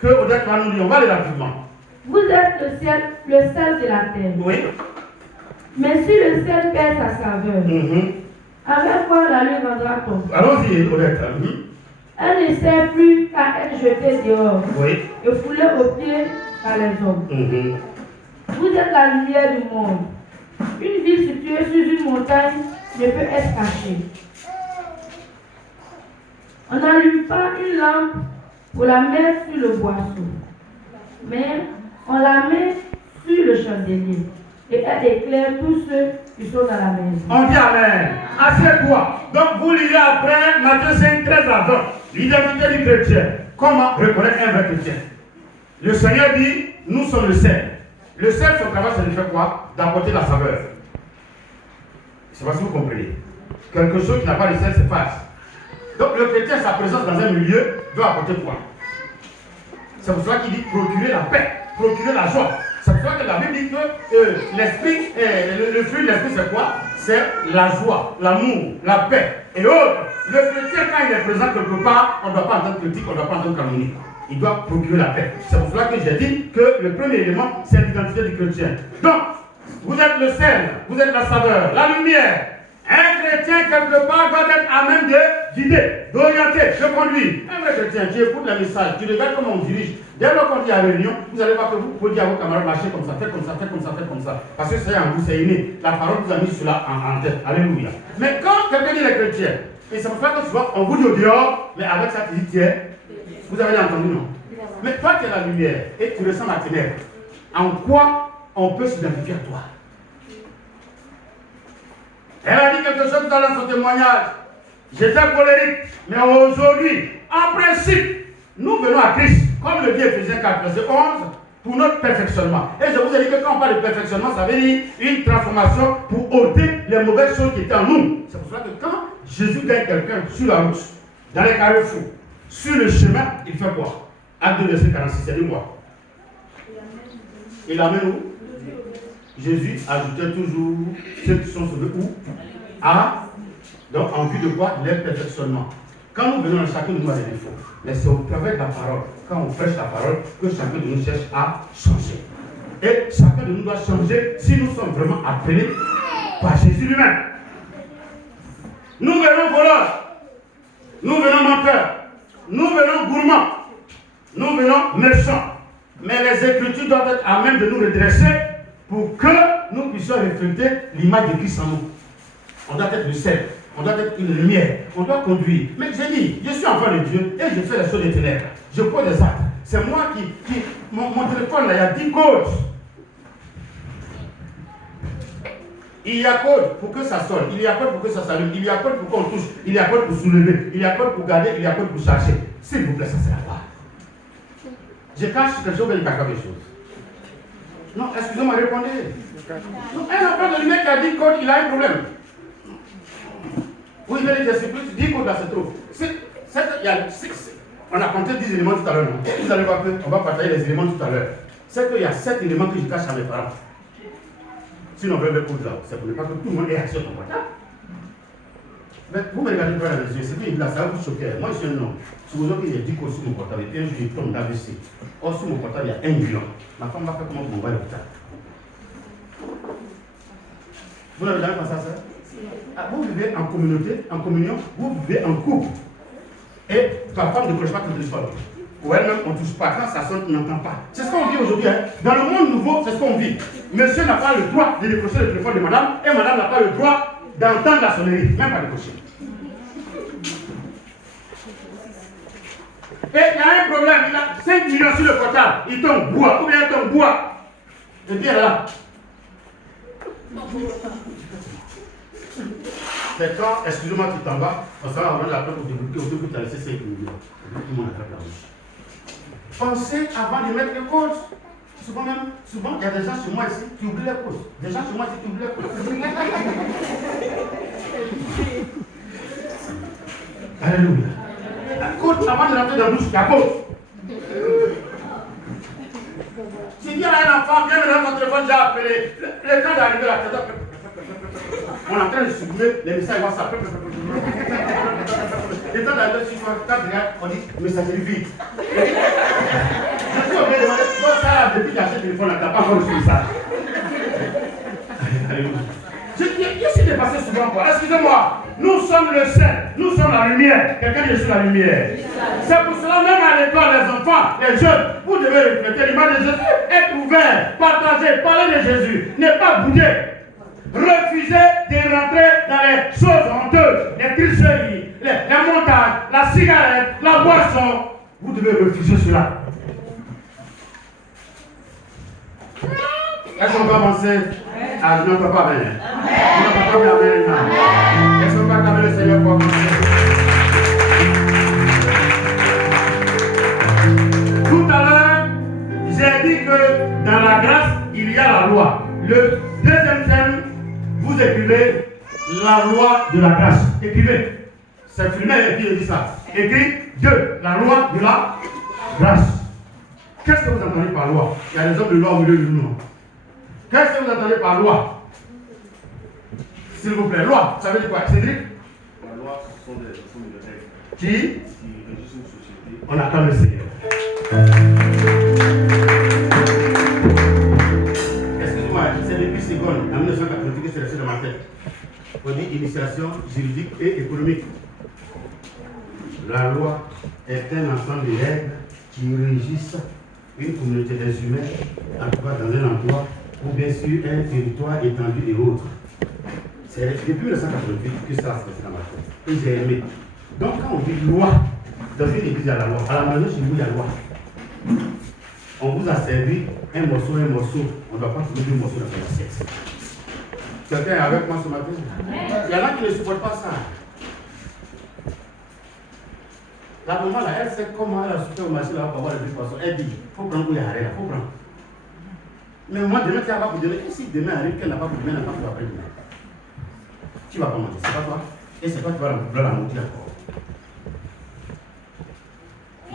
que Odette va nous lire. On va aller rapidement. Vous êtes le sel de la terre. Oui. Mais si le sel perd sa saveur, avec quoi la lui rendra-t-on? Allons-y, Odette. Elle ne sert plus qu'à être jetée dehors Oui. et foulée aux pieds par les hommes. Vous êtes la lumière du monde. Une ville située sur une montagne ne peut être cachée. On n'allume pas une lampe pour la mettre sur le boisseau, mais on la met sur le chandelier et elle éclaire tous ceux qui sont dans la maison. On dit Amen. Assieds-toi. Donc vous lirez après Matthieu 5, 13 à 20. L'identité du chrétien. Comment reconnaître un vrai chrétien? Le Seigneur dit, nous sommes le sel. Le sel, son travail, c'est de faire quoi? D'apporter la saveur. Je ne sais pas si vous comprenez. Quelque chose qui n'a pas de sel s'efface. Donc le chrétien, sa présence dans un milieu doit apporter quoi? C'est pour cela qu'il dit procurer la paix, procurer la joie. C'est pour cela que la Bible dit que l'esprit, le fruit de l'esprit, c'est quoi? C'est la joie, l'amour, la paix et autres. Le chrétien, quand il est présent quelque part, on ne doit pas entendre critique, on ne doit pas entendre calomnie. Il doit procurer la paix. C'est pour cela que j'ai dit que le premier élément, c'est l'identité du chrétien. Donc, vous êtes le sel, vous êtes la saveur, la lumière. Un chrétien, quelque part, doit être à même de guider, d'orienter, de conduire. Un vrai chrétien, tu écoutes le message, tu regardes comment on dirige. Dès lors qu'on dit à la réunion, vous allez voir que vous pouvez dire à vos camarades, marchez comme ça, faites comme ça, faites comme ça, faites comme ça. Parce que c'est en vous, c'est inné. La parole vous a mis cela en tête. Alléluia. Mais quand quelqu'un dit les chrétiens, et c'est pour ça que souvent on vous dit au dehors, mais avec ça tu dis tiens, vous avez entendu, non? Mais toi tu es la lumière et tu ressembles à ténèbres. En quoi on peut s'identifier à toi? Elle a dit quelque chose dans son témoignage. J'étais colérique, mais aujourd'hui, en principe, nous venons à Christ, comme le dit Ephésiens 4, verset 11, pour notre perfectionnement. Et je vous ai dit que quand on parle de perfectionnement, ça veut dire une transformation pour ôter les mauvaises choses qui étaient en nous. C'est pour cela que quand Jésus gagne quelqu'un sur la route, dans les carrefours, sur le chemin, il fait quoi? Acte 2, verset 46, c'est quoi? Il l'amène où? Jésus ajoutait toujours ceux qui sont sauvés où? Donc en vue de quoi? Leur perfectionnement. Quand nous venons, chacun de nous a des défauts. Mais c'est au travers de la parole, quand on prêche la parole, que chacun de nous cherche à changer. Et chacun de nous doit changer si nous sommes vraiment appelés par Jésus lui-même. Nous venons voleurs, nous venons menteurs, nous venons gourmands, nous venons méchants. Mais les Écritures doivent être à même de nous redresser pour que nous puissions refléter l'image de Christ en nous. On doit être le sel, on doit être une lumière, on doit conduire. Mais j'ai dit, je suis enfant de Dieu et je fais les choses des ténèbres. Je pose des actes. C'est moi qui mon téléphone là, il y a 10 codes. Il y a code pour que ça sonne, il y a code pour que ça s'allume, il y a code pour qu'on touche, il y a code pour soulever, il y a code pour garder, il y a code pour chercher. S'il vous plaît, ça c'est la part. Je cache quelque chose, mais il cache quelque chose. Non, excusez-moi, répondez. Non, un enfant de lumière qui a 10 codes, il a un problème. Oui, il y a des disciplines, 10 codes là, c'est trop. On a compté 10 éléments tout à l'heure. Vous allez voir qu'on va partager les éléments tout à l'heure. C'est qu'il y a 7 éléments que je cache à mes parents. Sinon, on veut le code là. C'est pour ne pas que tout le monde ait accès à ton portable. Mais vous me regardez pas dans les yeux, c'est que là, ça va vous choquer. Moi, je suis un homme. Si vous avez 10 codes sur mon portable, et un jour, il tombe d'AVC. Or, sur mon portable, il y a 1 million. Ma femme va faire comment pour m'envoyer à l'hôpital? Vous n'avez jamais pensé à ça? Vous vivez en communauté, en communion, vous vivez en couple. Et ta femme ne connaît pas ton téléphone. Ou elle-même, on ne touche pas. Quand ça sonne, on n'entend pas. C'est ce qu'on vit aujourd'hui. Hein. Dans le monde nouveau, c'est ce qu'on vit. Monsieur n'a pas le droit de décrocher le téléphone de madame, et madame n'a pas le droit d'entendre la sonnerie, même pas décrocher. Et il y a un problème, il a 5 millions sur le portable, il tombe bois, ou bien il tombe bois. Et bien là. C'est quand, excusez-moi, tu t'en vas, on s'en va avoir la peine pour débloquer, au début, tu as laissé 5 millions. Tout le monde attrape la bouche. Pensez avant de mettre les causes. Souvent, il y a des gens chez moi ici qui oublient les causes. Des gens chez moi ici qui oublient les causes. Alléluia. La côte, avant de rentrer dans la douche, il y a cause. Si il y a un enfant, viens me rendre ton téléphone, j'ai appelé. Le temps d'arriver à la tête. On est en train de supprimer les messages WhatsApp. Le temps d'arriver sur WhatsApp, on dit messagerie vide. avoir reçu le message. Je suis dépassé souvent quoi. Excusez-moi, nous sommes le sel, nous sommes la lumière. Quelqu'un dit je suis la lumière. C'est pour cela, même à l'école, les enfants, les jeunes, vous devez refléter l'image de Jésus, être ouvert, partager, parler de Jésus, ne pas bouger. Refusez de rentrer dans les choses honteuses, les tricheries, les montages, la cigarette, la boisson. Vous devez refuser cela. Est-ce qu'on va avancer? Ah, je n'entends pas bien. Je n'entends pas bien. Est-ce qu'on va acclamer le Seigneur pour avancer? Tout à l'heure, j'ai dit que dans la grâce, il y a la loi. Le deuxième thème, vous écrivez la loi de la grâce. Écrivez. C'est filmé et puis il dit ça. Écrit 2, la loi de la grâce. Qu'est-ce que vous entendez par loi? Il y a des hommes de loi au milieu de nous. Qu'est-ce que vous entendez par loi? S'il vous plaît, loi, ça veut dire quoi? Cédric? La loi, ce sont des règles Qui régissent une société. On attend le Seigneur. Excusez-moi, c'est depuis secondes, en 1988 que c'est resté dans ma tête. On dit initiation juridique et économique. La loi est un ensemble de règles qui régissent une communauté des humains, en tout cas dans un emploi, ou bien sûr un territoire étendu et autres. C'est depuis 1988 que ça se fait dans ma tête. Et j'ai aimé. Donc quand on dit loi, dans une église il y a la loi. À la maison chez vous il y a la loi. On vous a servi un morceau. On ne doit pas trouver deux morceaux dans l'assiette. Quelqu'un est avec moi ce matin? Il y en a qui ne supportent pas ça. La maman là, elle sait comment elle a souffert au marché là pour avoir le plus poisson. Elle dit, il faut prendre où il y a arrêt là, il faut prendre. Mais moi, demain, tu n'as pas pour demain. Et si demain arrive qu'elle n'a pas pour demain, elle n'a pas pour après-demain. Tu ne vas pas manger, c'est pas toi. Et c'est pas toi qui vas la monter encore.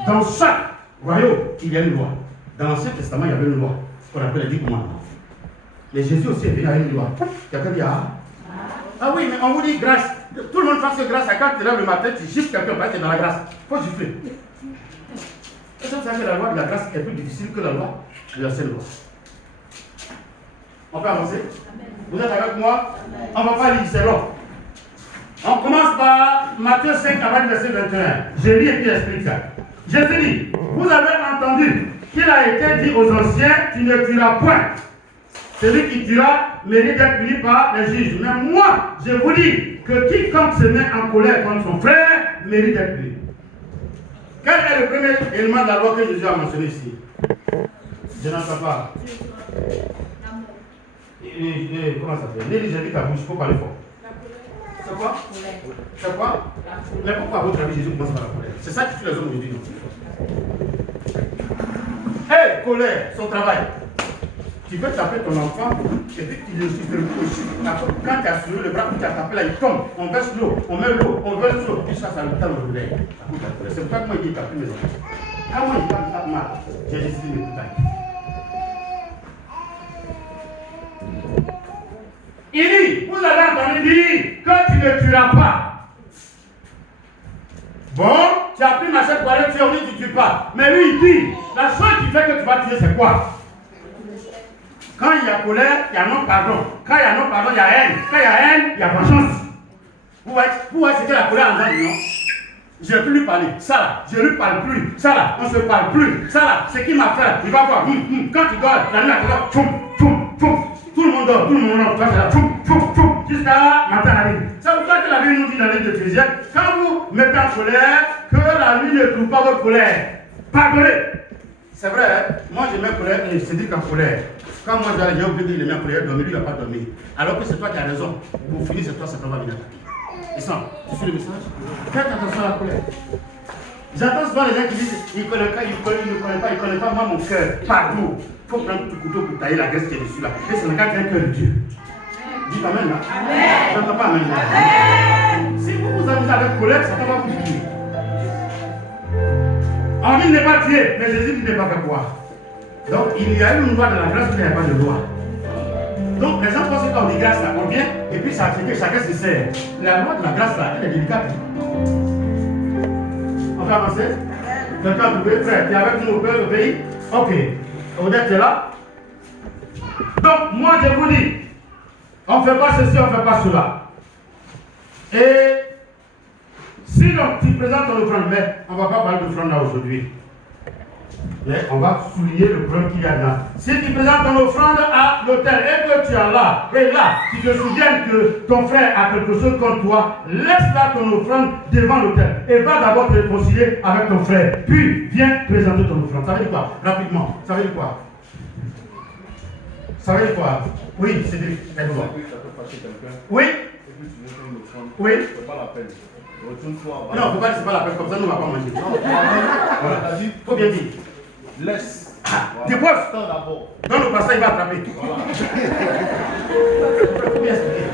Dans chaque royaume, il y a une loi. Dans l'Ancien Testament, il y avait une loi, ce qu'on appelle les 10 commandements. Mais Jésus aussi est venu avec une loi. Quelqu'un dit ah oui, mais on vous dit grâce. Tout le monde fait grâce à quand tu te lèves le matin, tu gifles quelqu'un parce que tu es dans la grâce. Il faut gifler. Et c'est pour ça que la loi de la grâce est plus difficile que la loi de la seule loi. On peut avancer? Vous êtes avec moi? On ne va pas lire, c'est long. On commence par Matthieu 5 à verset 21. Je lis et puis j'explique ça. Jésus dit, vous avez entendu qu'il a été dit aux anciens, tu ne tueras point. Celui qui tuera mérite d'être puni par les juges. Mais moi, je vous dis que quiconque se met en colère contre son frère mérite d'être puni. Quel est le premier élément de la loi que Jésus a mentionné ici? Je n'entends pas. Comment ça s'appelle? N'élisez ta bouche, il faut parler fort. C'est quoi? C'est quoi? Mais pourquoi à votre avis Jésus commence par la colère? C'est ça qui tue les hommes aujourd'hui. Hé, colère, son travail. Tu peux taper ton enfant et puis tu le couches. Quand tu as soulevé le bras, tu as tapé là, il tombe. On verse l'eau, on met l'eau, on verse l'eau. Puis ça le temps de l'oreille. C'est pour ça que moi je dis taper mes enfants. Quand moi je tape mal, j'ai décidé de me taper. Il dit, vous avez entendu dire que tu ne tueras pas. Bon, tu as pris ma chaise pour aller tuer, on dit que tu ne tues pas. Mais lui, il dit, la chose qui fait que tu vas tuer, c'est quoi? Quand il y a colère, il y a non-pardon. Quand il y a non-pardon, il y a haine. Quand il y a haine, il y a vengeance. Vous voyez ce que la colère en dit, non? Je ne vais plus lui parler. Ça là, je ne lui parle plus. Ça là, on ne se parle plus. Ça là, c'est qui m'a fait. Il va voir. Quand tu dors, la nuit, tu dors. Tout le monde dort, tout le monde dort. Tu vas faire jusqu'à matin arrive. C'est pour ça que la Bible nous dit dans les livre d'Éphésiens, quand vous mettez en colère, que la nuit ne trouve pas votre colère. Pardonnez. C'est vrai, hein? Moi je mets en colère et c'est dit qu'en colère. Quand moi j'ai oublié qu'il est mis en colère, dormir, lui il n'a pas dormi. Alors que c'est toi qui as raison. Pour finir, c'est toi, ça va venir attaquer. Et ça, tu suis le message? Faites attention à la colère. J'entends souvent les gens qui disent, il ne connaît pas, moi mon cœur, pardon. Il faut prendre tout couteau pour tailler la graisse qui est dessus là. Et c'est le cas qui a un cœur de Dieu. Dites amen là. Amen. Je n'entends pas amen là. Amen. Si vous vous amusez avec colère, ça va vous tuer. On dit ne pas tuer, mais Jésus dit ne pas faire quoi. Donc il y a une loi de la grâce, mais il n'y a pas de loi. Donc les gens pensent qu'on dit grâce là, on vient et puis ça fait que chacun se sert. La loi de la grâce là, elle est délicate. On peut avancer? Quelqu'un a trouvé, frère, tu es avec nous au pays? Ok. Odette est là? Donc, moi, je vous dis, on ne fait pas ceci, on ne fait pas cela. Et si donc, tu présentes ton offrande, mais on ne va pas parler d'offrande là aujourd'hui. Mais on va souligner le problème qu'il y a là. Si tu présentes ton offrande à l'autel et que tu es là, et là, tu te souviens que ton frère a quelque chose contre toi, laisse là ton offrande devant l'autel et va d'abord te réconcilier avec ton frère. Puis viens présenter ton offrande. Ça veut dire quoi? Rapidement. Ça veut dire quoi? Ça veut dire quoi? Oui, c'est des. Aide-moi. Ça peut fâcher quelqu'un. Oui. Et puis tu veux prendre l'offrande. Oui. C'est pas la peine. Retourne-toi. Non, faut pas dire c'est pas la peine, comme ça nous on va pas manger. Voilà, t'as dit. Faut bien dire. Laisse. Dépose. Attends d'abord. Dans le passage, il va attraper. Voilà. Faut bien expliquer.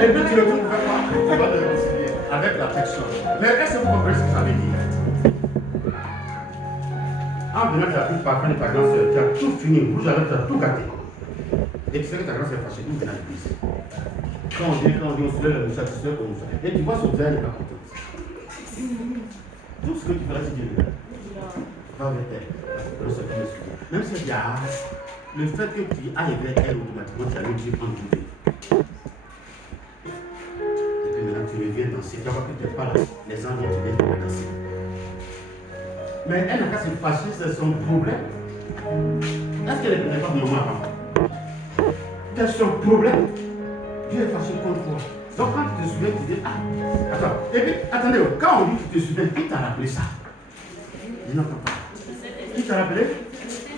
Et puis tu retournes pour faire quoi? Tu vas te réconcilier. Avec la personne. Mais est-ce que vous comprenez ce que ça veut dire? En venant, tu as tout parfum de ta grande soeur, tu as tout fini, rouge à lèvres, tu as tout gâté. Et tu sais que ta grande soeur est fâchée, nous venons à l'église. Quand on soulève le moussage, tu soulèves le moussage. Et tu vois son visage n'est pas content. Tout ce que tu feras, c'est Dieu. Va avec elle. Même si elle dit, ah, le fait que tu ailles vers elle automatiquement, tu as le Dieu en Dieu. Et puis maintenant, tu reviens danser. Tu vois que tu n'es pas là. Les gens vont te dire, tu vas danser. Mais elle n'a qu'à se fâcher, c'est son problème. Est-ce qu'elle ne connaît pas maman avant? C'est son problème. Dieu est fâché contre toi. Donc quand tu te souviens, tu dis, ah, attends. Et puis, attendez, quand on dit que tu te souviens, qui t'a rappelé ça? Je n'entends pas. Qui t'a rappelé?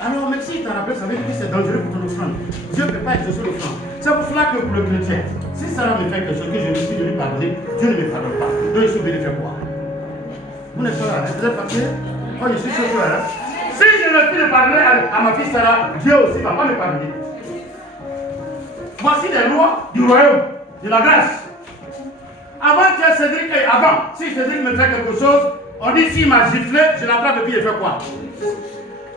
Alors, mais si il t'a rappelé, ça veut dire que c'est dangereux pour ton offrande. Dieu ne peut pas exaucer l'offrande. C'est pour cela que pour le chrétien, si Sarah me fait quelque chose que je refuse de lui pardonner, Dieu ne me pardonne pas. Donc il faut bien faire quoi? Vous n'êtes pas là, vous êtes fatigué? Oh, je suis chauffeur là. Si je refuse de pardonner à ma fille Sarah, Dieu aussi ne va pas me pardonner. Voici les lois du royaume, de la grâce. Avant que Cédric, avant, si Cédric me fait quelque chose, on dit s'il m'a giflé, je l'attrape et puis il fait quoi?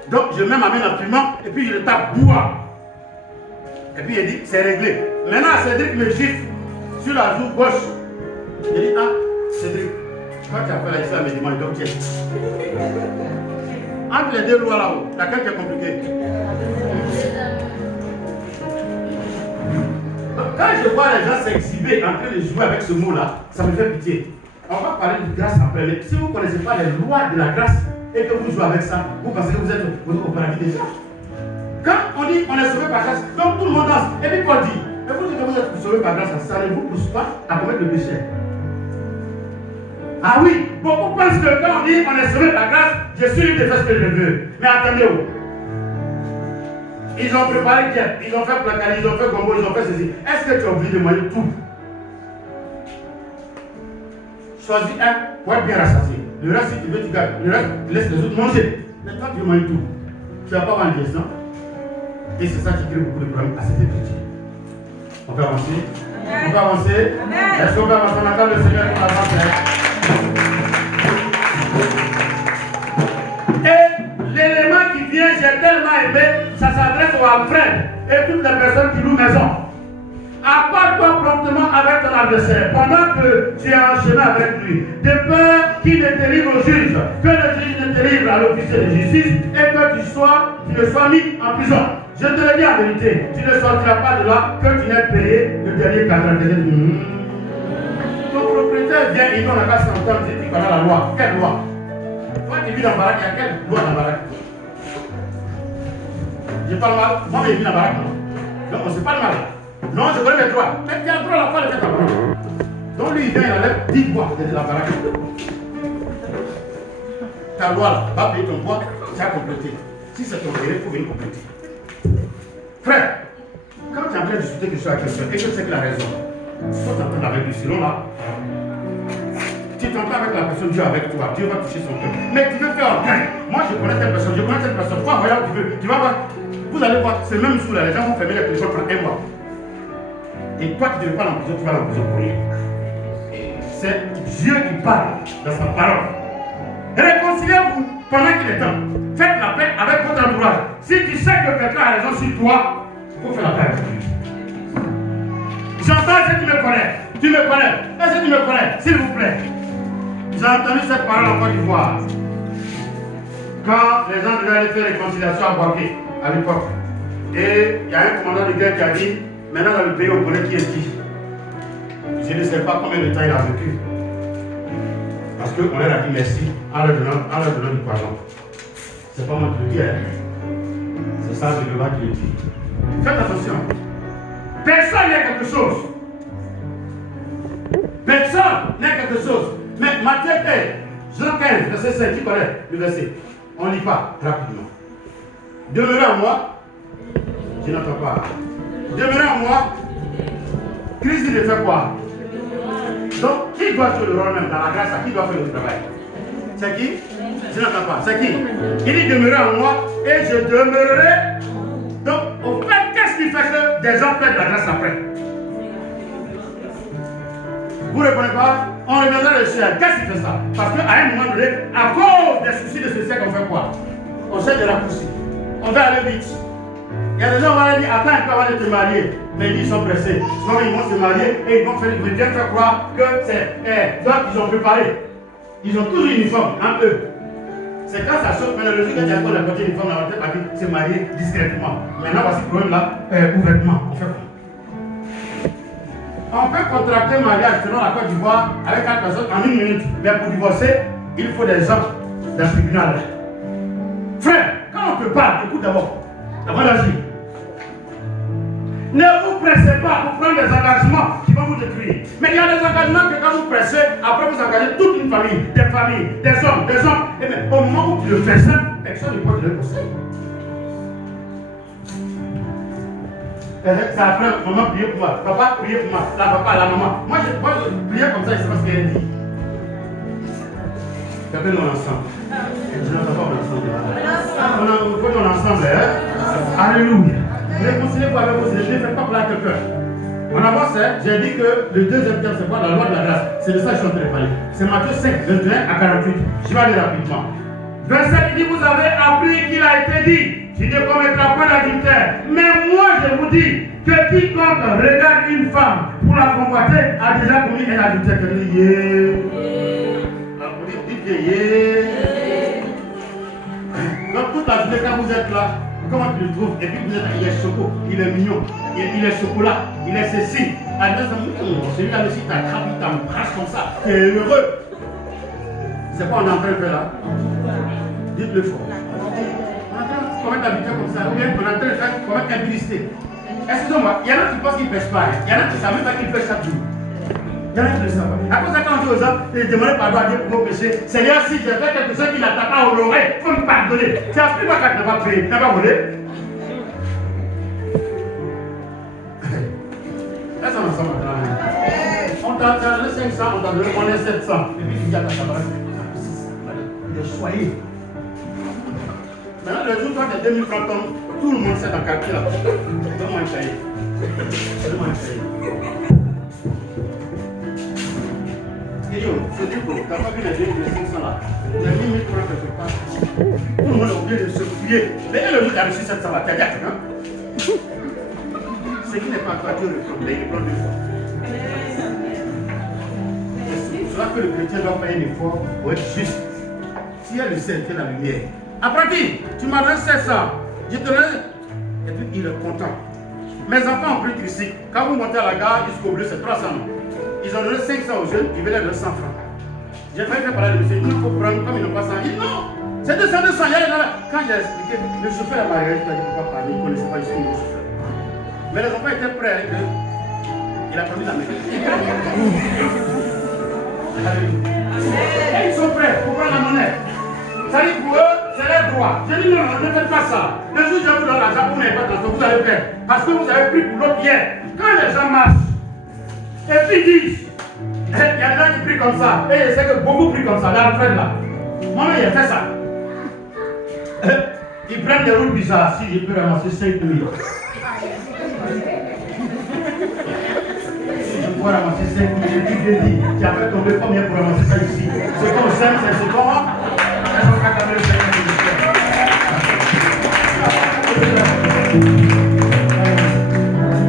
Donc je mets ma main dans le piment et puis je le tape bois. Et puis il dit, c'est réglé. Maintenant Cédric me gifle sur la joue gauche. Je dis, ah, Cédric, quand tu as fait la histoire, me demande, donc tiens. Entre les deux lois là-haut, laquelle qui est compliquée? Quand je vois les gens s'exhiber en train de jouer avec ce mot-là, ça me fait pitié. On va parler de grâce après, mais si vous ne connaissez pas les lois de la grâce et que vous jouez avec ça, vous pensez que vous êtes au paradis déjà. Quand on dit on est sauvé par grâce, donc tout le monde danse. Et puis Paul dit, et vous dites que vous êtes sauvé par grâce, ça ne vous pousse pas à commettre le péché. Ah oui, beaucoup pensent que quand on dit on est sauvé par grâce, je suis libre de faire ce que je veux. Mais attendez, ils ont préparé Kiev, ils ont fait placard, ils ont fait gombo, ils ont fait ceci. Est-ce que tu as oublié de manger tout? Choisis un pour être bien rassasié. Le reste, si tu veux, tu gardes. Le reste, laisse les autres manger. Mais toi, tu manges tout. Tu n'as pas mangé ça. Et c'est ça qui crée beaucoup de problèmes à cette étude. On peut avancer? On peut avancer? Est-ce qu'on peut avancer? On attend le Seigneur pour avancer. Et l'élément qui vient, j'ai tellement aimé, ça s'adresse aux Alfred et toutes les personnes qui louent maison. Apporte-toi promptement avec ton adversaire pendant que tu es en chemin avec lui, de peur qu'il ne te livre au juge, que le juge ne te livre à l'officier de justice et que tu ne sois mis en prison. Je te le dis en vérité, tu ne sortiras pas de là que tu n'aies payé le dernier cadran. Ton propriétaire vient, il n'a pas s'entendre, il dit qu'on a la loi. Quelle loi? Toi tu vis dans la baraque, il y a quelle loi dans la baraque? Je parle mal, moi je vis dans la baraque, non? Donc on ne se parle mal. Non, je connais les droits. Mais tu as le droit à la fois de faire ta parole. Donc lui, il vient, il enlève 10 bois de la baraque. Ta loi là, va payer ton bois, tu as complété. Si c'est ton gré, il faut venir compléter. Frère, quand tu es en train de discuter quelque chose avec quelqu'un et que tu sais qu'il a raison, toi tu t'entends avec lui, sinon là, tu t'entends avec la personne, Dieu avec toi, Dieu va toucher son cœur. Mais tu veux faire orgueil. Moi je connais telle personne, je connais telle personne. Toi, voyons, tu vas voir. Vous allez voir, c'est même sous là, les gens vont fermer les téléphones pendant 1 mois. Et toi qui ne veux pas en prison, tu vas en prison pour rien. C'est Dieu qui parle dans sa parole. Réconciliez-vous pendant qu'il est temps. Faites la paix avec votre entourage. Si tu sais que quelqu'un a raison sur toi, il faut faire la paix avec lui. J'entends que tu me connais. Tu me connais. Est-ce que tu me connais? S'il vous plaît. J'ai entendu cette parole en Côte d'Ivoire. Quand les gens devaient aller faire réconciliation à Boaké, à l'époque, Et il y a un commandant de guerre qui a dit, maintenant dans le pays on connaît qui est qui. Je ne sais pas combien de temps il a vécu. Parce qu'on leur a dit merci en leur donnant du poison. C'est pas moi qui le dis, hein. C'est ça, c'est le gars qui le dit. Faites attention. Personne n'est quelque chose. Personne n'est quelque chose. Mais Matthieu 15, Jean 15, verset 5, qui connaît le verset? On ne lit pas rapidement. Demeurez en moi. Je n'entends pas. Demeurez en moi. Christ il fait quoi? Donc, qui doit jouer le rôle même dans la grâce? Qui doit faire le travail? C'est qui? Je n'entends pas. C'est qui? Il dit demeurez en moi et je demeurerai. Donc, au fait, qu'est-ce qui fait que des gens perdent la grâce après? Vous ne répondez pas? On reviendra le ciel. Qu'est-ce qui fait ça? Parce qu'à un moment donné, à cause des soucis de ce siècle, on fait quoi? On sait de raccourcis. On va aller vite. Il y a des gens qui vont dire, attends un peu avant de te marier. Mais ils sont pressés. Sinon, ils vont se marier et ils vont bien faire croire que c'est donc ils ont préparé. Ils ont toujours une uniforme en eux. C'est quand ça saute, mais le jour que tu as encore la côté uniforme, on va peut-être se marier discrètement. Maintenant, voici le problème là, ouvertement. On fait quoi? On peut contracter un mariage selon la Côte d'Ivoire avec 4 personnes en 1 minute. Mais pour divorcer, il faut des hommes dans le tribunal. Frère, quand on te parle, écoute d'abord. Avant d'agir. Ne vous pressez pas pour prendre des engagements qui vont vous détruire. Mais il y a des engagements que quand vous pressez, après vous engagez toute une famille, des hommes. Et bien, au moment où tu le fais ça, personne ne peut te le conseiller. C'est après, maman priez pour moi, papa priez pour moi, la papa, la maman. Moi je priais comme ça, je sais pas ce qu'elle dit. Appelle-nous ensemble. Je n'entends pas ensemble. On est ensemble, hein? Alléluia. Réconciliez-vous avec vos ennemis, ne faites pas plaire quelqu'un. On avance, hein? J'ai dit que le deuxième thème, c'est quoi? La loi de la grâce. C'est de ça que je suis en train de parler. C'est Matthieu 5, 21 à 48. Je vais aller rapidement. Verset qui dit, vous avez appris qu'il a été dit, tu ne commettras pas d'adultère. Mais moi, je vous dis que quiconque regarde une femme pour la convoiter a déjà commis un adultère. Donc toute la journée quand vous êtes là, comment tu le trouves? Et puis vous êtes, il est choco, il est mignon, il est chocolat, il est ceci. Celui-là aussi t'as attrapé, t'embrasses comme ça, t'es heureux. C'est quoi on est en train de faire là? Dites-le fort. On est en train de commettre l'habitude comme ça, ou bien on est en train de faire commettre impudicité. Excusez-moi, il y en a qui pensent qu'ils ne pêchent pas, il y en a qui ne savent même pas qu'ils pêchent chaque jour. Il y en a qui ne le savent pas. À cause de ça, quand on dit aux gens, demandez pardon à Dieu pour vos péchés. Seigneur, si j'ai fait quelque chose qui n'a pas honoré, il faut me pardonner. Tu as pris moi quand tu n'as pas payé, tu n'as pas volé. Laisse on ensemble maintenant. On t'a donné 500, on t'a donné 700. Et puis tu dis à ta camarade, de soigner. Maintenant, le jour où tu as 2000 francs, tout le monde sait dans le quartier là. Donne-moi un cahier. Donne-moi un cahier. Et yo, c'est du coup, t'as pas vu les 500 là? Il y a 1000 francs quelque part. Tout le monde a oublié de se fouiller. Mais le jour où tu as reçu 700 là, tu as dit à quelqu'un. Ce qui n'est pas toi, Dieu le prend, mais il le prend deux fois. C'est là que le chrétien doit faire un effort pour être juste. Si elle le sait, tu es la lumière. Apprenti, tu m'as donné 700. Je te donne. Et puis il est content. Mes enfants ont pris tricycle. Quand vous montez à la gare jusqu'au bleu, c'est 300. Ils ont donné 500 aux jeunes, ils veulent donner 100 francs. J'ai fait parler de monsieur, il faut prendre comme ils n'ont pas 100. Il dit non, c'est 200, il y a là. Quand j'ai expliqué, le chauffeur à Marguerite il ne peut pas parler, il ne connaissait pas ici le chauffeur. Mais les enfants étaient prêts avec eux. Il a pris la main. Et ils sont prêts pour prendre la monnaie. Ça dit pour eux, c'est leur droit. J'ai dit non, ne faites pas ça. Le jour où je vous donne l'argent, vous n'avez pas de transport, vous allez faire. Parce que vous avez pris pour l'autre hier. Quand les gens marchent, et puis ils disent, il y a des gens qui prient comme ça. Et je sais que beaucoup prient comme ça, l'Alfred là. Moi-même, il a fait ça. Ils prennent des routes bizarres. Si je peux ramasser 5 000. Si je peux ramasser 5 000, je dis, tu as fait tomber combien pour ramasser ça ici? C'est comme 5, c'est comment?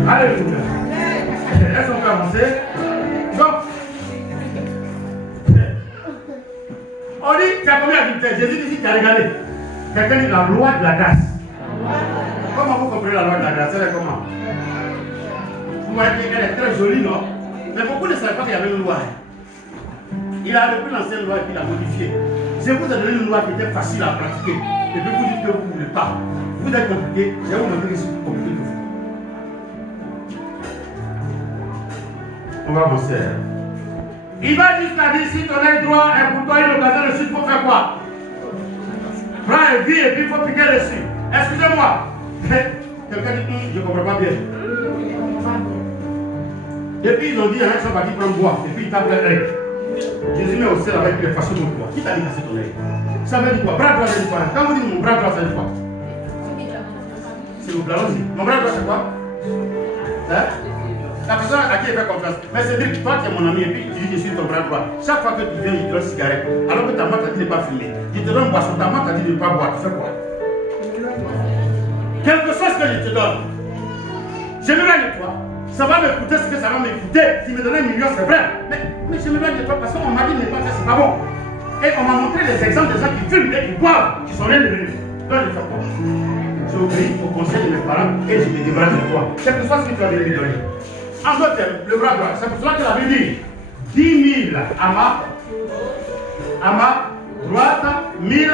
Alléluia. Est-ce qu'on peut avancer? Donc, on dit, tu as combien d'adultères? Jésus dit, tu as regardé. Quelqu'un dit la loi de la grâce. Comment vous comprenez la loi de la grâce? Elle est comment? Vous voyez qu'elle est très jolie, non? Mais beaucoup ne savaient pas qu'il y avait une loi. Il a repris l'ancienne loi et puis l'a modifiée. Je vous ai donné une loi qui était facile à pratiquer. Et puis vous dites que vous ne voulez pas. Vous êtes compliqué, je vais vous montrer que c'est plus compliqué que vous. On va avancer. Il va jusqu'à dire si ton œil droit est pour toi une occasion dessus, il faut faire quoi? Prends un vie et puis il faut piquer dessus. Excusez-moi. Quelqu'un dit, je ne comprends pas bien. Et puis ils ont dit, ils sont partis prendre bois. Et puis ils tapent l'œil. Jésus met au ciel avec les façons de toi. Qui t'a dit casser ton œil? Ça veut dire quoi? Bras droit, ça veut dire quoi? Quand vous dites mon bras droit, ça veut dire quoi? S'il vous plaît, allons-y. Mon bras droit, c'est quoi? Hein? La personne à qui il fait confiance. Mais c'est dire que toi qui es mon ami et puis tu dis que je suis ton bras droit. Chaque fois que tu viens, il te donne une cigarette. Alors que ta main t'a dit de ne pas fumer. Il te donne une boisson, ta main t'a dit de ne pas boire. Tu fais quoi? Quelque chose que je te donne. Je me règle de toi. Ça va me coûter ce que ça va me coûter. S'il me donnait 1 million, c'est vrai. Mais je me règle de toi parce qu'on m'a dit de ne pas faire, c'est pas bon. Et on m'a montré les exemples des gens qui fument et qui boivent, qui sont rien devenus. Donc je fais quoi? J'obéis au conseil de mes parents et je me débarrasse de toi. C'est pour ça que tu as lui donner. En d'autres termes, le bras droit, c'est pour cela que la Bible dit 10 000 à ma droite, 1000 à.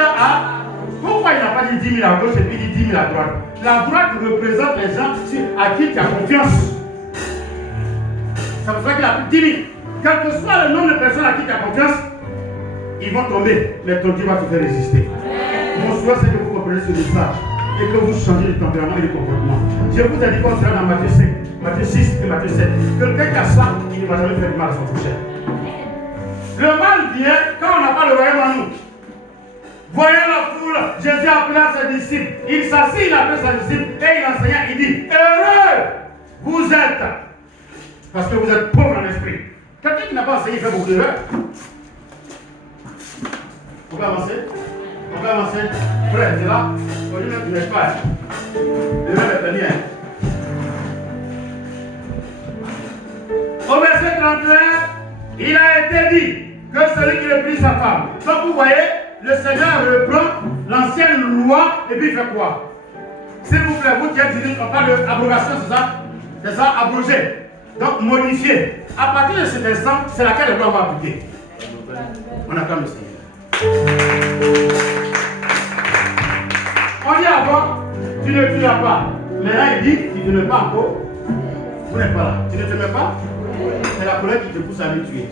Pourquoi il n'a pas dit 10 000 à gauche et puis il dit 10 000 à droite? La droite représente les gens à qui tu as confiance. C'est pour ça qu'il a pris 10 000. Quel que soit le nombre de personnes à qui tu as confiance, ils vont tomber, mais ton Dieu va te faire résister. Mon souhait, c'est que vous compreniez ce message et que vous changez de tempérament et de comportement. Je vous ai dit qu'on sera dans Matthieu 5, Matthieu 6 et Matthieu 7. Quelqu'un qui a ça, il ne va jamais faire du mal à son prochain. Le mal vient quand on n'a pas le royaume en nous. Voyant la foule, Jésus appela ses disciples. Il s'assit, il appelle ses disciples et il enseignait, il dit, heureux vous êtes, parce que vous êtes pauvres en esprit. Quelqu'un qui n'a pas enseigné, il fait beaucoup d'erreurs. On peut avancer? On peut avancer? Frère, tu es là? Aujourd'hui, tu n'es pas. L'erreur est bien. Au verset 31, il a été dit que celui qui le prie sa femme. Donc vous voyez, le Seigneur reprend l'ancienne loi et puis il fait quoi? S'il vous plaît, vous qui êtes unis, on parle d'abrogation, c'est ça? C'est ça, abroger. Donc modifier. À partir de cet instant, c'est laquelle la loi va appliquer. On acclame le Seigneur. On dit avant, tu ne tueras pas. Maintenant il dit, tu ne mets pas encore. Vous n'êtes pas là. Tu ne te mets pas. C'est la colère qui te pousse à me tuer.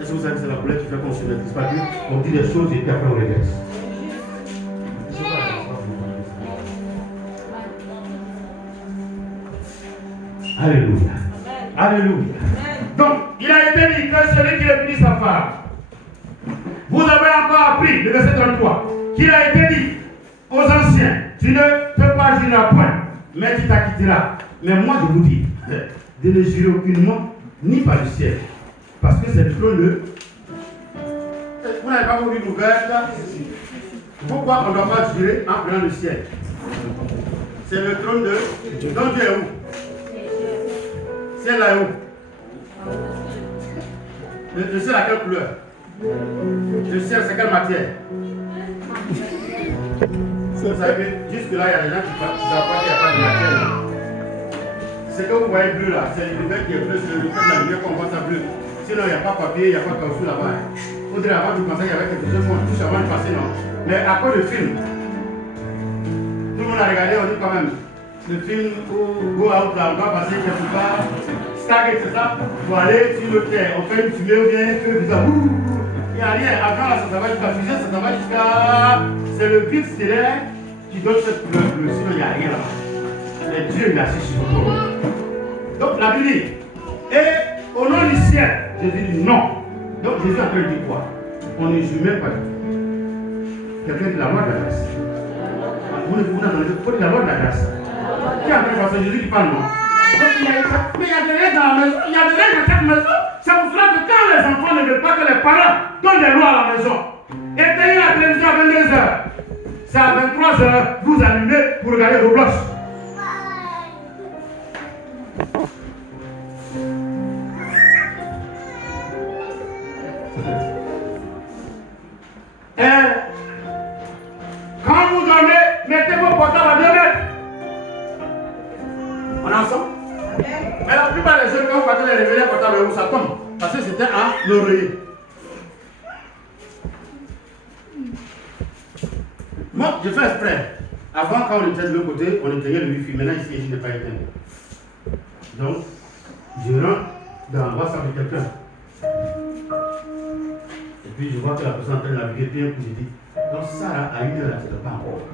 Est-ce que vous savez que c'est la colère qui fait qu'on se maîtrise pas? On dit des choses et puis après on les laisse. Alléluia. Alléluia. Donc, il a été dit que celui qui le punit sa femme. Vous avez encore appris, le verset 33, qu'il a été dit aux anciens, tu ne te parjureras point, mais tu t'acquitteras. Mais moi je vous dis, de ne jurer aucunement, ni par le ciel, parce que c'est le trône de... Vous n'avez pas voulu l'ouverte. Pourquoi on ne doit pas jurer en prenant le ciel? C'est le trône de... Donc Dieu est où? C'est là où? Le ciel à quelle couleur? Le ciel c'est quelle matière? Vous savez que jusque là il y a des gens qui ne savent pas qu'il n'y a pas de matière. Ce que vous voyez bleu là, c'est le vert qui est bleu, c'est le fait de la lumière qu'on voit ça bleu. Sinon il n'y a pas de papier, il n'y a pas de caoutchouc là-bas. Vous dirait avant de penser qu'il y avait quelque chose qu'on touche avant de passer, non? Mais à cause du film, tout le monde a regardé, on dit quand même, le film où Go Out là, on doit passer quelque part, Stargate c'est ça, pour aller sur le terre, on fait une fumée ou bien un feu bizarre. Il n'y a rien, avant là ça va jusqu'à fusée, ça va jusqu'à... C'est le vide stellaire qui donne cette couleur bleue, sinon il n'y a rien là. Et Dieu il est assis sur le trône. Donc la Bible dit, et au nom du ciel, Jésus dit non. Donc Jésus a dit quoi? On ne juge même pas. Quelqu'un dit la loi de la grâce. Vous ne la loi de la grâce. Qui a fait parce que Jésus qui parle non? Donc il y a mais il y a des règles dans la maison, il y a des règles dans cette maison. C'est pour cela que quand les enfants ne veulent pas que les parents donnent des lois à la maison, éteignez la télévision à 22h. C'est à 23h, vous allumez pour regarder vos blocs. Et quand vous donnez, mettez vos portables à 2 mètres. Mais la plupart des jeunes, quand vous partez les réveiller à portable, où ça tombe. Parce que c'était un oreiller. Moi, je fais exprès. Avant, quand on était de l'autre côté, on éteignait le wifi. Maintenant, ici, il n'est pas éteint. Donc, je rentre dans WhatsApp de quelqu'un. Et puis, je vois que la personne est en train de naviguer. Puis, un coup, je dis, donc, Sarah, à 1h, là, tu ne pas encore.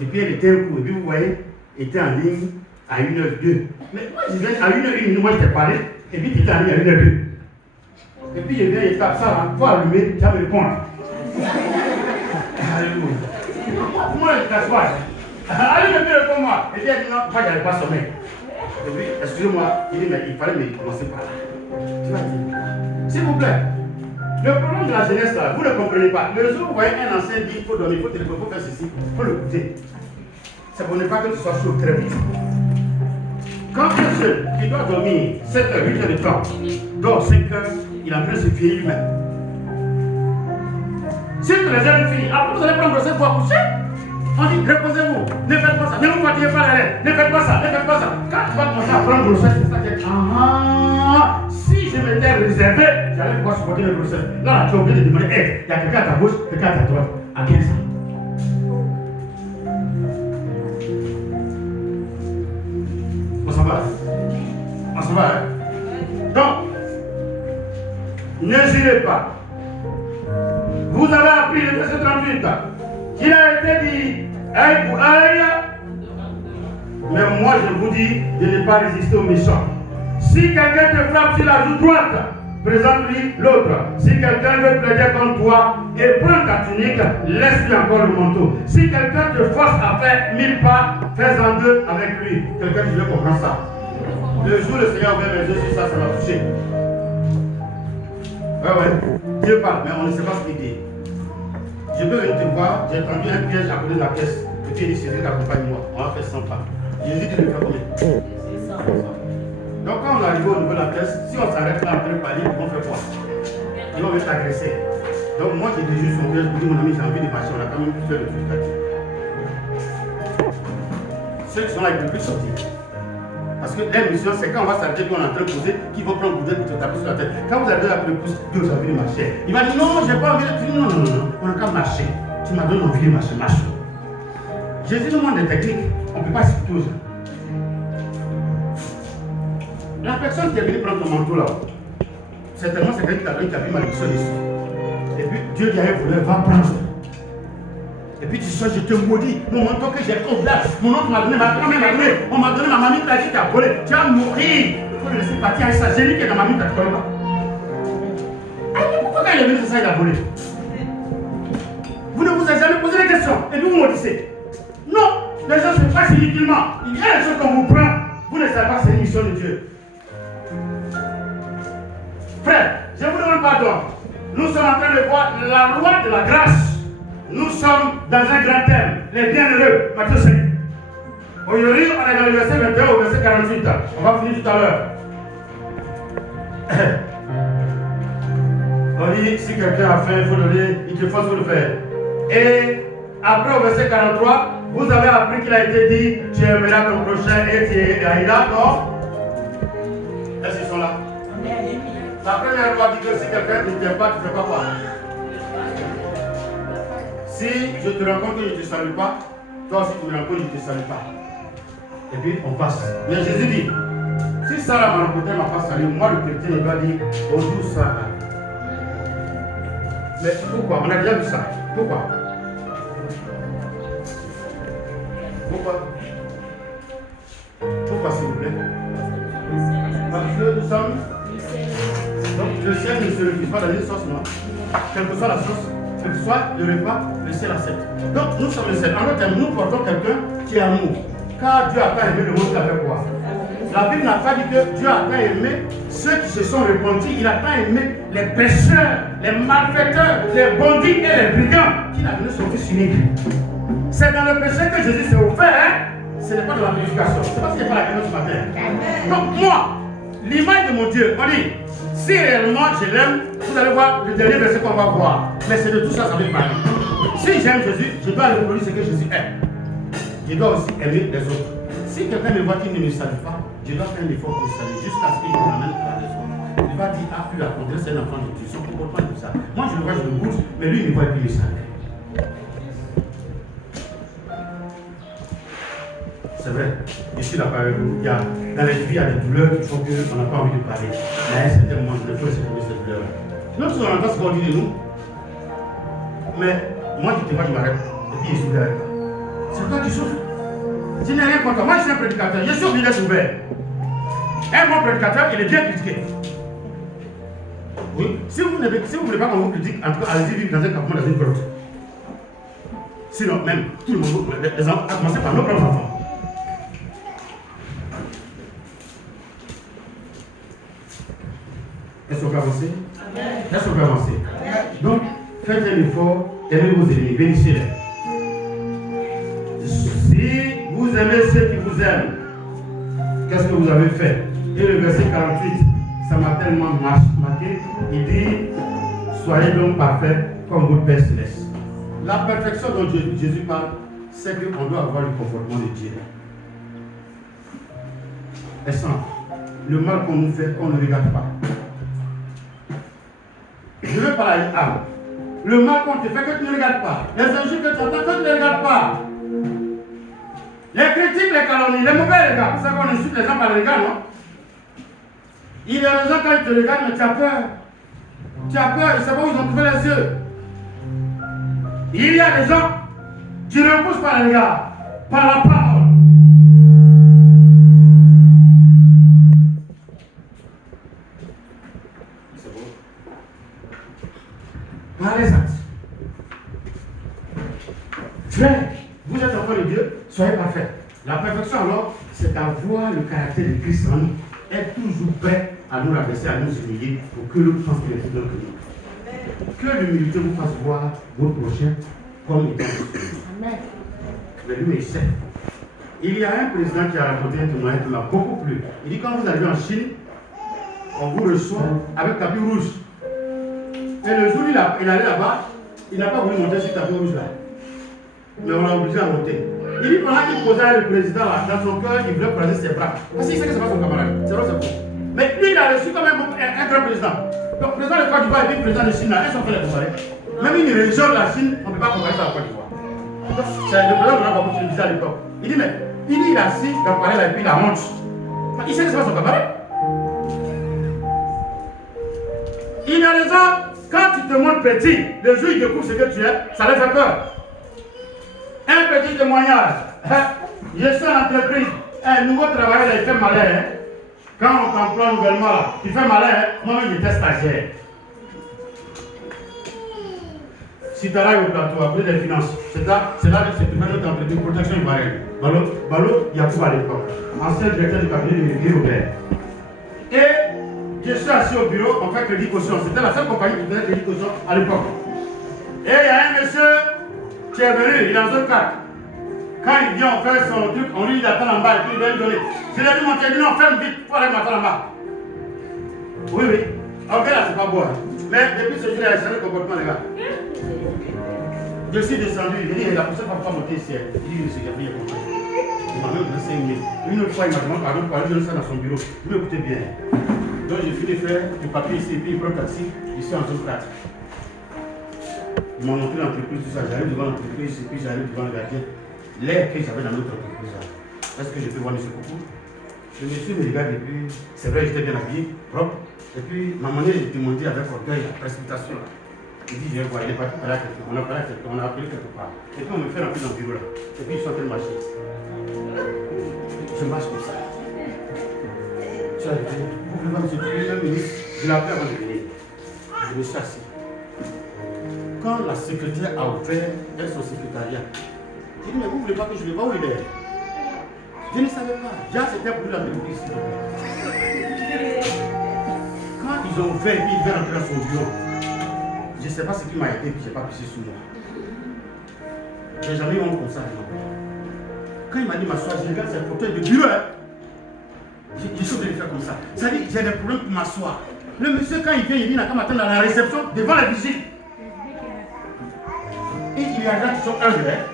Et puis, elle était un coup. Et puis, vous voyez, elle était en ligne à 1h02. Mais moi, je viens à 1h01, moi, je t'ai parlé. Et puis, tu étais en ligne à 1h02. Et puis, je viens, il tape ça, il faut allumer, tu vas me répondre. Alléluia. Moi, je t'assois. Allez, me répond moi. Et puis, elle dit non, moi, je n'avais pas sommeil. Et puis, excusez-moi, il dit, mais il fallait me commencer par là. Tu vas dire, s'il vous plaît, le problème de la jeunesse là, vous ne comprenez pas. Le jour où vous voyez un ancien dit, il faut dormir, il faut téléphoner, il faut faire ceci, il faut l'écouter. Ça ne veut pas que tu sois chaud très vite. Quand un jeune qui doit dormir 7 heures, 8 heures de temps, dort 5 heures, il est en train de se fier lui-même. Si tu les jeunes filles, après vous allez prendre cette pour accoucher, on dit reposez-vous, ne faites pas ça, ne vous fatiguez pas la laine, ne faites pas ça, ne faites pas ça. Quand tu vas commencer à prendre grossesse, c'est ça que si je m'étais réservé, j'allais pouvoir supporter les grossesses. Là, tu es obligé de demander aide. Il y a quelqu'un à ta gauche, quelqu'un à ta droite. À 15 ans. On s'en va. On s'en va, hein? Donc, ne gênez pas. Vous avez appris le verset 38 qu'il a été dit œil pour œil, mais moi je vous dis de ne pas résister aux méchants. Si quelqu'un te frappe sur la joue droite, présente-lui l'autre. Si quelqu'un veut plaider contre toi et prendre ta tunique, laisse-lui encore le manteau. Si quelqu'un te force à faire 1000 pas, fais-en 2 avec lui. Quelqu'un qui veut comprendre ça. Le jour où le Seigneur ouvert mes yeux sur ça, ça m'a touché. Ouais. Dieu parle, mais on ne sait pas ce qu'il dit. Je peux venir te voir, j'ai tendu un piège à côté de la pièce. Et puis il dit, Cédric, accompagne-moi. On va faire 100 pas. Jésus dit de le faire combien? C'est 100. Donc quand on arrive au niveau de la pièce, si on s'arrête là après le palier, on fait quoi? Ils vont venir t'agresser. Donc moi j'ai déjà son piège pour dire, mon ami, j'ai envie de marcher, on a quand même fait le truc là-dessus. Ceux qui sont là, ils ne peuvent plus sortir. Parce que l'émission, c'est quand on va s'arrêter, qu'on est en train de poser, qu'ils vont prendre le boudin et te taper sur la tête. Quand vous arrivez à le pouce, Dieu, j'ai envie de marcher. Il va dire non, j'ai pas envie de. Non, on n'a qu'à marcher. Tu m'as donné envie de marcher, marche. Jésus nous demande des techniques, on ne peut pas expliquer aux gens. La personne qui est venue prendre ton manteau là, certainement c'est quelqu'un qui t'a donné qui a vu ma leçon ici. Et puis Dieu qui avait voulu, va prendre. Et puis tu sais, je te maudis, mon manteau que j'ai trouvé là, mon oncle m'a donné, ma grand-mère m'a donné, on m'a donné, ma mamie t'a dit, t'as volé, tu vas mourir. Il faut le laisser partir avec sa génie qui est dans ma mamie, t'as trouvé pas. Pourquoi quand il est venu, c'est ça, il a volé? Vous ne vous avez jamais posé des questions, et vous maudissez. Non, les gens se passent inutilement. Il y a des choses qu'on vous prend, vous ne savez pas, c'est une mission de Dieu. Frère, je vous demande pardon. Nous sommes en train de voir la loi de la grâce. Nous sommes dans un grand thème, les bienheureux, Matthieu 5. Aujourd'hui, on est dans le verset 21 au verset 48. On va finir tout à l'heure. On dit, si quelqu'un a faim, il faut donner, il te force, il faut le faire. Et après, au verset 43, vous avez appris qu'il a été dit, tu aimeras ton prochain et tu haïras, non? Est-ce qu'ils sont là? La première loi dit que si quelqu'un ne t'aime pas, tu ne fais pas quoi? Si je te rencontre et je ne te salue pas, toi aussi tu me rencontres et je ne te salue pas. Et puis on passe. Mais Jésus dit, si Sarah m'a rencontré, ne m'a pas salué, moi le chrétien, il doit dire, bonjour Sarah. Mais pourquoi? On a déjà vu ça. Pourquoi? Pourquoi s'il vous plaît? Parce que nous sommes... Donc le ciel ne se refuse pas dans une sauce, non? Quelle que soit la sauce, quel que soit le repas, le ciel accepte. Donc nous sommes le ciel. En d'autres termes, nous portons quelqu'un qui est amour. Car Dieu a pas aimé le monde, il a fait quoi? La Bible n'a pas dit que Dieu a pas aimé ceux qui se sont repentis. Il n'a pas aimé les pécheurs, les malfaiteurs, les bandits et les brigands qu'il a donné son fils unique. C'est dans le péché que Jésus s'est offert, hein? Ce n'est pas dans la purification. C'est parce qu'il n'y a pas la question ce matin. Donc moi, l'image de mon Dieu, on dit, si réellement je l'aime, vous allez voir le dernier verset qu'on va voir. Mais c'est de tout ça, ça veut parler. Si j'aime Jésus, je dois reproduire ce que Jésus aime. Je dois aussi aimer les autres. Si quelqu'un me voit qui ne me salue pas, je dois faire un effort pour saluer jusqu'à ce qu'il me ramène à la maison. Il va dire, ah, plus la conduire, c'est un enfant de Dieu, son comportement est tout ça. Moi, je le vois, je le pousse, mais lui, il me voit et puis il s'arrête. C'est vrai, je suis d'accord avec vous. Il y a, dans les vies, il y a des douleurs qui font qu'on n'a pas envie de parler. Mais à un certain moment, il faut laisser tomber ces douleurs-là. Même si on entend ce qu'on dit de nous, mais moi, je te vois, je m'arrête. Et puis, je suis derrière toi. C'est toi qui souffres. Je n'ai rien contre toi. Moi, je suis un prédicateur. Je suis obligé d'être ouvert. Un bon prédicateur, il est bien critiqué. Oui. Si vous ne voulez pas qu'on vous critique, en tout cas, allez-y vivre dans un campement, dans une grotte. Sinon, même, tout le monde, les enfants, à commencer par nos propres enfants. Est-ce qu'on peut avancer? Est-ce qu'on peut avancer? Donc, faites un effort, aimez vos ennemis, bénissez-les. Si vous aimez ceux qui vous aiment, qu'est-ce que vous avez fait? Et le verset 48, ça m'a tellement marqué. Il dit, soyez donc parfaits comme votre Père céleste. La perfection dont Jésus parle, c'est qu'on doit avoir le confortement de Dieu. Exemple, le mal qu'on nous fait, on ne regarde pas. Je veux parler à une âme. Le mal qu'on te fait, que tu ne regardes pas. Les injures que tu entends, que tu ne regardes pas. Les critiques, les calomnies, les mauvais regards. C'est ça qu'on insulte les gens par les regards, non? Il y a des gens quand ils te regardent, mais tu as peur. Tu as peur, ils ne savent pas où ils ont trouvé les yeux. Il y a des gens qui repoussent par les regards, par la parole. C'est bon. Par les actes. Frère, vous êtes enfant de Dieu, soyez parfaits. La perfection alors, c'est d'avoir le caractère de Christ en nous. Être toujours prêt à nous rabaisser, à nous humilier pour que l'autre pense qu'il est plus grand que nous. Que l'humilité vous fasse voir votre prochain comme étant Amen. Mais lui, il sait. Il y a un président qui a raconté un témoignage qui m'a beaucoup plu. Il dit quand vous arrivez en Chine, on vous reçoit avec tapis rouge. Et le jour où il allait là-bas, il n'a pas voulu monter sur le tapis rouge là. Mais on l'a obligé à monter. Il dit pendant qu'il posait le président là, dans son cœur, il voulait croiser ses bras. Parce qu'il sait que ce n'est pas son camarade. C'est vrai, c'est bon. Mais lui, il a reçu comme un grand président. Donc, le président de Côte d'Ivoire et puis le président de Chine, là, ils sont fait les comparer. Même une religion de la Chine, on ne peut pas comparer ça à la Côte d'Ivoire. C'est le président de la Côte d'Ivoire à l'époque. Il dit, mais il est assis dans le palais là et puis il la monte. Il sait que ce n'est pas son camarade. Il y a des gens, quand tu te montres petit, le jour où ils découvrent ce que tu es, ça leur fait peur. Un petit témoignage. Je suis en entreprise. Un nouveau travailleur, il fait malin. Hein? Quand on t'emploie nouvellement, là, tu fais malin. Hein? Moi-même, j'étais stagiaire. Si tu arrives au plateau, après les finances, c'est là que c'est notre entreprise, protection ivoirienne. Balo, il y a tout à l'époque. Ancien directeur du cabinet de bureau. Et je suis assis au bureau, on fait crédit caution. C'était la seule compagnie qui faisait crédit caution à l'époque. Et il y a un monsieur qui est venu, il est en zone 4. Quand il vient, on fait son truc, on lui dit d'attendre en bas et puis il va lui donner. Je lui ai dit, mon Dieu, non, ferme vite, il faut aller m'attendre en bas. Oui, oui. Ok, là, c'est pas beau. Hein. Mais depuis ce jour, il a changé le comportement, les gars. Je suis descendu, il dit, la prochaine fois, il faut monter ici. Il dit, monsieur, il a bien compris. Il m'a même donné 5 000. Une autre fois, il m'a demandé pardon pour aller donner ça dans son bureau. Vous m'écoutez bien. Donc, j'ai fini de faire du papier ici et puis il prend le taxi. Ici en zone 4. Ils m'ont montré l'entreprise, tout ça. J'arrive devant l'entreprise et puis j'arrive devant le gardien. L'air que j'avais dans notre entreprise, est-ce que je peux voir M. Coucou? Le monsieur me regarde et puis, c'est vrai, j'étais bien habillé, propre. Et puis, ma manière de témoigner avec orgueil, la précipitation. Il dit, je vais voir, il est parti par là, on a appelé quelque part. Et puis, on me fait rentrer dans le bureau là. Et puis, ils sont en train de marcher. Je marche comme ça. Je dit, vous pouvez voir M. Coucou, même ministre, je l'ai appelé avant de venir. Je me suis assis. Quand la secrétaire a ouvert son secrétariat, j'ai dit, mais vous ne voulez pas que je le vois où il est? Je ne savais pas. Déjà, c'était pour lui la même ici. Quand ils ont ouvert, il devait rentrer dans son bureau. Je ne sais pas ce qui m'a aidé, puis je n'ai pas pissé sous moi. Je n'ai jamais eu honte comme ça. Quand il m'a dit m'asseoir, je regarde, c'est un fauteuil de bureau. Hein. Je suis obligé de faire comme ça. Ça dit, j'ai des problèmes pour m'asseoir. Le monsieur, quand il vient, il n'a qu'à m'attendre à la réception devant la visite. Et il y a des gens qui sont humbles. Hein.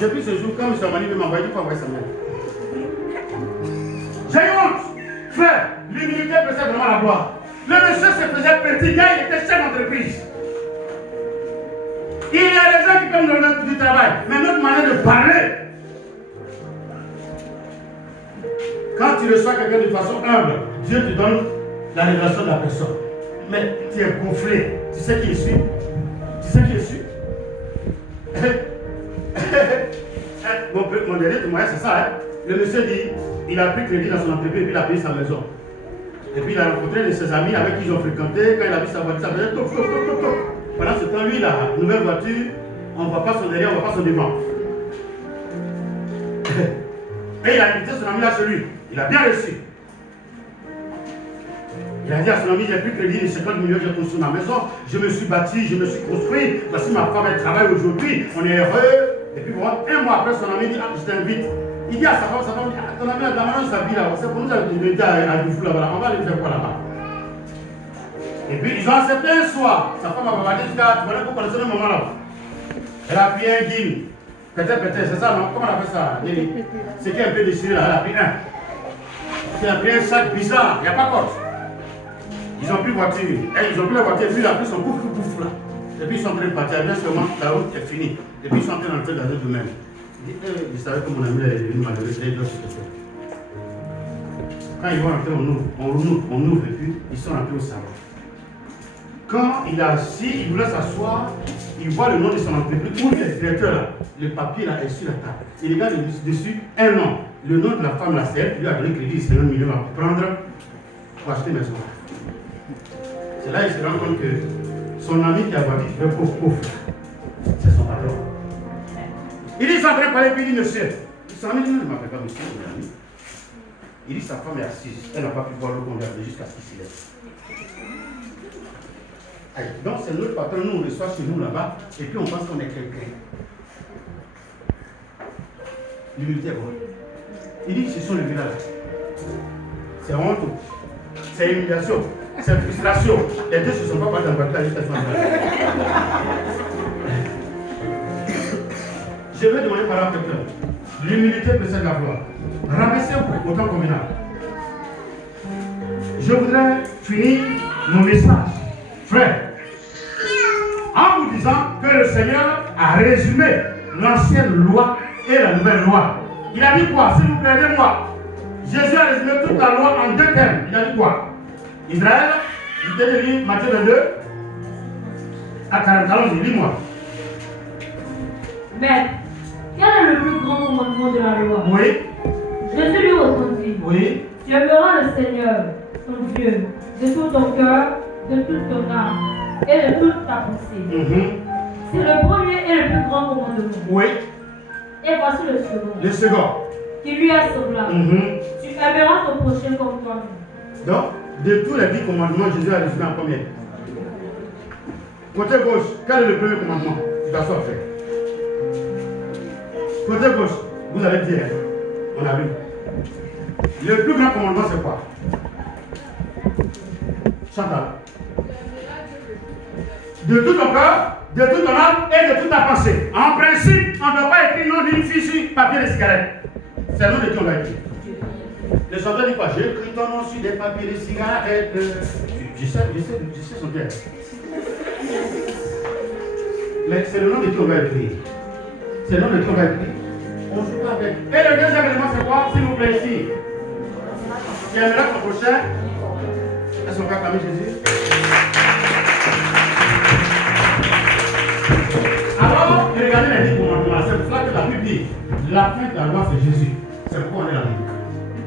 Depuis ce jour, quand M. Mani veut m'envoyer, il faut envoyer sa main. J'ai eu honte. Frère, l'humilité précède vraiment la gloire. Le monsieur se faisait petit, quand il était chef d'entreprise. Il y a des gens qui peuvent nous donner du travail, mais notre manière de parler. Quand tu reçois quelqu'un de façon humble, Dieu te donne la révélation de la personne. Mais tu es gonflé. Tu sais qui je suis? Tu sais qui je suis? Mon dernier témoignage, c'est ça. Hein? Le monsieur dit, il a pris crédit dans son entreprise et puis il a payé sa maison. Et puis il a rencontré un de ses amis avec qui ils ont fréquenté. Quand il a vu sa voiture, ça faisait toc, toc, toc, toc, toc. Pendant ce temps, lui, il a une nouvelle voiture. On ne voit pas son derrière, on ne voit pas son devant. Et il a invité son ami là chez lui. Il a bien reçu. Il a dit à son ami, j'ai pris crédit de 50 millions, j'ai construit ma maison, je me suis bâti, je me suis construit, voici ma femme, elle travaille aujourd'hui, on est heureux. Et puis bon, un mois après, son ami dit, ah, je t'invite. Il dit à sa femme dit, ah, ton ami, la maman s'habille là, c'est pour nous inviter à Doufou là-bas, on va aller faire quoi là-bas? Et puis ils ont accepté un soir. Sa femme a dit, tu connais, vous connaissez le moment là. Elle a pris un guine. Peut-être, c'est ça, non? Comment on appelle ça? C'est qui est un peu déchiré là, elle a pris un. Elle a pris un sac bizarre, il n'y a pas de corde. Ils ont pris voiture. Ils ont pris la voiture, puis il a pris son pouf, pouf là. Et puis ils sont en train de partir, bien seulement, la route est finie. Et puis ils sont en train d'entrer dans un domaine. Je savais que mon ami est devenu malheureux, c'est d'autres choses. Quand ils vont entrer, on ouvre, et puis ils sont entrés au salon. Quand il a assis, il voulait s'asseoir, il voit le nom de son entreprise, où il est directeur là. Le papier là est sur la table. Il regarde dessus un nom. Le nom de la femme là, c'est elle qui lui a donné crédit de 50 millions à prendre pour acheter maison. C'est là qu'il se rend compte que son ami qui a bâti, qui fait pauvre, pauvre, c'est son patron. Il dit, il s'en train de parler, puis il dit, monsieur. Son ami dit, non, ne m'appelle pas monsieur, mon ami. Il dit, sa femme est assise, elle n'a pas pu voir le convertir jusqu'à ce qu'il s'y lève. Donc c'est notre patron, nous on reçoit chez nous là-bas, et puis on pense qu'on est quelqu'un. L'humilité est bonne. Il dit, ce sont les villages. C'est honte, c'est humiliation. C'est frustration. Les deux ne se sont pas parlé dans le jusqu'à ce moment-là. Je vais demander par exemple quelqu'un. L'humilité précède la gloire. Rabaissez-vous autant convenable. Je voudrais finir mon message, frère, en vous disant que le Seigneur a résumé l'ancienne loi et la nouvelle loi. Il a dit quoi? S'il vous plaît, aidez-moi. Jésus a résumé toute la loi en deux termes. Il a dit quoi? Israël, il te dit Matthieu 22 à 40. Allons-y, lis-moi. Mais, quel est le plus grand commandement de la loi? Oui. Jésus lui répondit. Oui. Tu aimeras le Seigneur, ton Dieu, de tout ton cœur, de toute ton âme et de toute ta pensée. C'est le premier et le plus grand commandement. Oui. Et voici le second. Le second. Qui lui est semblable. Tu aimeras ton prochain comme toi-même. Donc, de tous les 10 commandements, Jésus a résumé en combien? Côté gauche, quel est le premier commandement? Tu t'assois, frère. Côté gauche, vous allez dire, on a vu. Le plus grand commandement, c'est quoi? Chantal. De tout ton cœur, de toute ton âme et de toute ta pensée. En principe, on ne doit pas écrire le nom d'une fille sur papier de cigarette. C'est le nom de qui on va écrire. Le chanteur dit quoi? J'ai écrit ton nom sur des papiers de cigarettes. Je sais son père. Mais c'est le nom de qui on va écrire. C'est le nom de qui on va écrire. On joue pas avec. Et le deuxième élément, c'est quoi? S'il vous plaît, ici. Tu aimeras ton prochain. Est-ce qu'on peut acclamer Jésus? Alors, regardez les 10 commandements. C'est pour ça que la Bible dit la fin de la loi, c'est Jésus. C'est pourquoi on est là.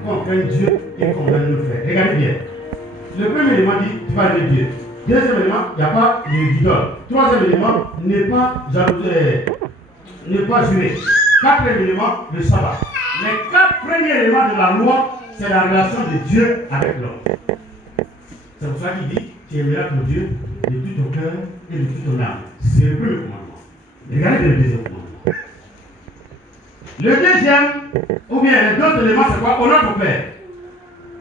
On craint Dieu et qu'on va nous faire. Regardez bien. Le premier élément dit, tu vas aimer Dieu. Deuxième élément, il n'y a pas d'idole. Troisième élément, ne pas jurer. Quatrième élément, le sabbat. Les 4 premiers éléments de la loi, c'est la relation de Dieu avec l'homme. C'est pour ça qu'il dit, tu aimeras ton Dieu de tout ton cœur et de toute ton âme. C'est le premier commandement. Regardez le deuxième commandement. Le deuxième, ou bien les deux éléments, c'est quoi? Honore ton père.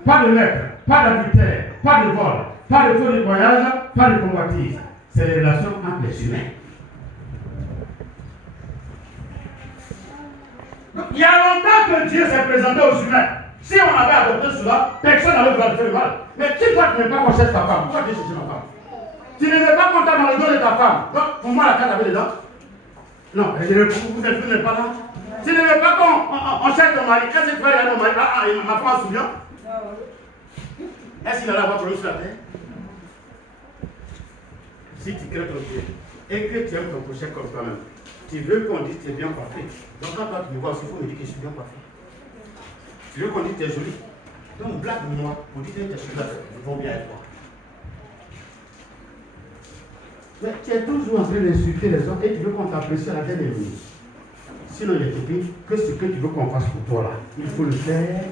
Pas de meurtre, pas d'adultère, pas de vol, pas de faux de voyage, pas de convoitise. C'est les relations entre les humains. que Dieu s'est présenté aux humains, si on avait adopté cela, personne n'allait vouloir faire le mal. Mais si toi tu n'es pas qu'on cherche ta femme, pourquoi tu cherches ma femme? Tu n'es pas content dans le dos de ta femme. Donc pour moi la carte avait dedans. Non, vous n'êtes pas là. Tu ne veux pas qu'on cherche ton mari. Est-ce que tu vas aller à mon mari? Ma femme se souvient. Est-ce qu'il allait avoir problème sur la terre? Si tu crées ton Dieu et que tu aimes ton prochain comme toi-même, tu veux qu'on dise que tu es bien coiffé. Donc quand toi tu me vois aussi, il faut me dire que je suis bien coiffé. Tu veux qu'on dise que tu es joli. Donc blague-moi pour dire que tes cheveux vont bien avec toi. Mais tu es toujours en train d'insulter les autres et tu veux qu'on t'apprécie à la dernière minute. Sinon il est écrit que ce que tu veux qu'on fasse pour toi là, il faut le faire.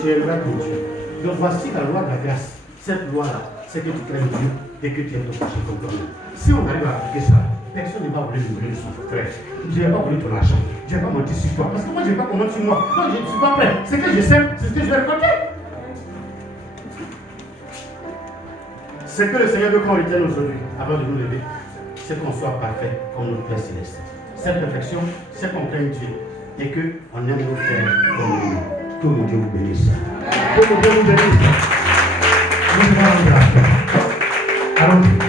Tu aimeras ton Dieu. Donc voici la loi de la grâce. Cette loi-là, c'est que tu crains Dieu et que tu aimes ton prochain comme toi-même. Si on arrive à appliquer ça, personne ne va vouloir mourir de son frère. Je n'ai pas voulu ton argent. Je n'ai pas menti sur toi. Parce que moi, je n'ai pas comment sur moi. Donc, je ne suis pas prêt. Ce que je sais, c'est ce que je vais raconter. Ce que le Seigneur veut qu'on retienne aujourd'hui, avant de nous lever, c'est qu'on soit parfait comme notre Père Céleste. Cette perfection, c'est qu'on craigne Dieu et qu'on aime nos frères comme nous. Que le Dieu vous bénisse. Que le Dieu vous bénisse. Nous allons. Allons-y.